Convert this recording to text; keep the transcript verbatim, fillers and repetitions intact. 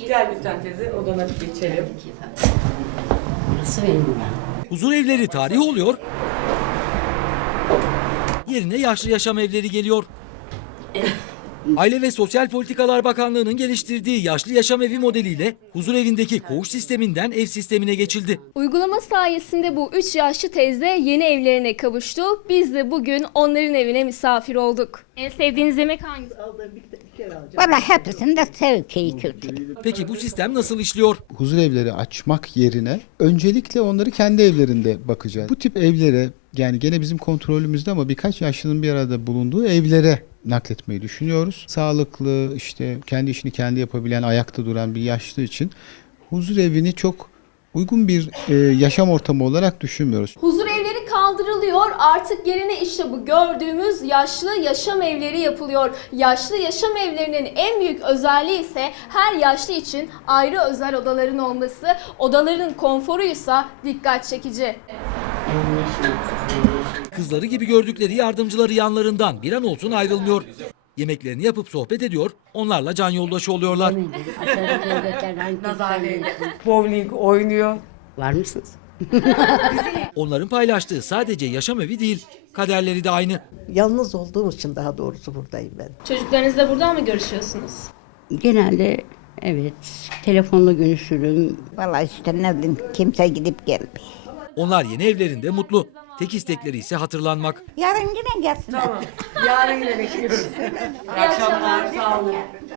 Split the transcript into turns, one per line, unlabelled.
Gel lütfen teyze, odana geçelim.
Burası benim ben.
Huzur evleri tarihi oluyor. Yerine yaşlı yaşam evleri geliyor. Aile ve Sosyal Politikalar Bakanlığı'nın geliştirdiği yaşlı yaşam evi modeliyle huzur evindeki koğuş sisteminden ev sistemine geçildi.
Uygulama sayesinde bu üç yaşlı teyze yeni evlerine kavuştu. Biz de bugün onların evine misafir olduk. En sevdiğiniz yemek hangisi?
Valla hepsini de sevkeyi kötü.
Peki bu sistem nasıl işliyor?
Huzur evleri açmak yerine öncelikle onları kendi evlerinde bakacağız. Bu tip evlere, yani gene bizim kontrolümüzde ama birkaç yaşlının bir arada bulunduğu evlere nakletmeyi düşünüyoruz. Sağlıklı, işte kendi işini kendi yapabilen, ayakta duran bir yaşlı için huzur evini çok uygun bir e, yaşam ortamı olarak düşünmüyoruz.
Huzur evleri kaldırılıyor. Artık yerine işte bu gördüğümüz yaşlı yaşam evleri yapılıyor. Yaşlı yaşam evlerinin en büyük özelliği ise her yaşlı için ayrı özel odaların olması. Odaların konforuysa dikkat çekici.
Kızları gibi gördükleri yardımcıları yanlarından bir an olsun ayrılmıyor. Yemeklerini yapıp sohbet ediyor, onlarla can yoldaşı oluyorlar.
Bowling oynuyor.
Var mısınız?
Onların paylaştığı sadece yaşam evi değil, kaderleri de aynı.
Yalnız olduğum için daha doğrusu buradayım ben.
Çocuklarınızla buradan mı görüşüyorsunuz?
Genelde evet telefonla görüşürüm.
Vallahi işte ne bileyim, kimse gidip gelmiyor.
Onlar yeni evlerinde mutlu. Tek istekleri ise hatırlanmak.
Yarın yine gelsinler.
Tamam. Yarın yine bekliyoruz. İyi akşamlar. Sağ olun.